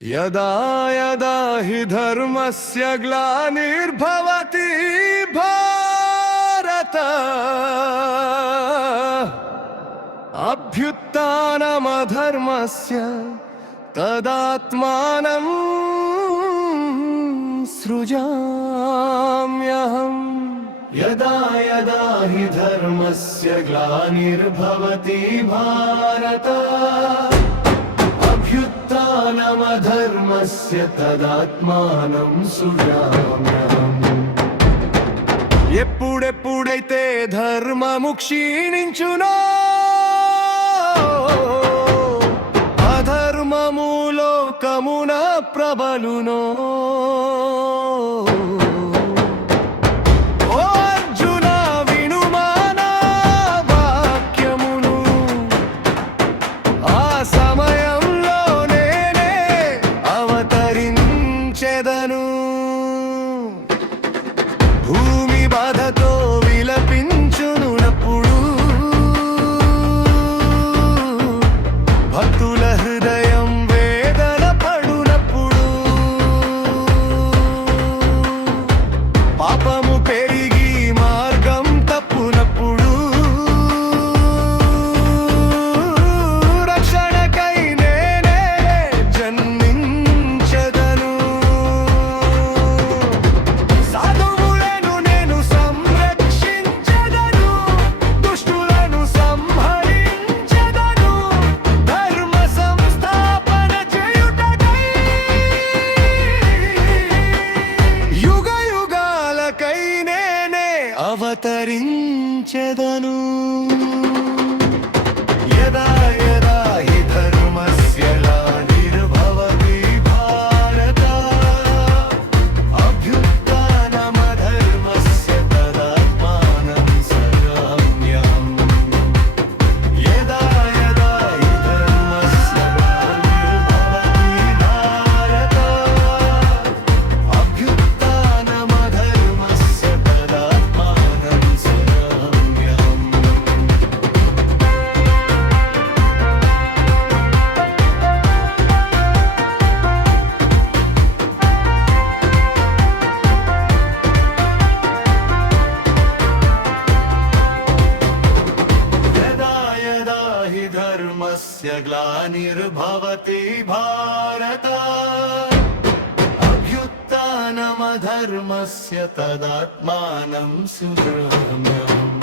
यदा यदा हि धर्मस्य ग्लानिर्भवति भारत अभ्युत्थानमधर्मस्य तदात्मानं सृजाम्यहम्। यदा यदा हि धर्मस्य ग्लानिर्भवति भारत अभ्युत्थानमधर्मस्य तदात्मानं सृजाम्यहम्। ఎప్పుడెప్పుడైతే ధర్మము క్షీణించునో అధర్మము లోకమున ప్రబలునో భూమి బాధతో విలపించునున్నప్పుడు భక్తుల హృదయం వేదన పడునప్పుడు పాపము పెరిగి మార్గం తప్పునప్పుడు రక్షణకై నేనే జన్మించెదను। అవతరించెదను। యదా యదా హి ధర్మస్య గ్లానిర్భవతి భారత అభ్యుత్థానమధర్మస్య తదాత్మానం సృజామ్యహम्। యదా యదా హి ధర్మస్య గ్లానిర్భవతి భారత అభ్యుత్థానమధర్మస్య తదాత్మానం धर्मस्य ग्लानिर्भवति भारत अभ्युत्थानमधर्मस्य तदात्मानं सृजाम्यहम्।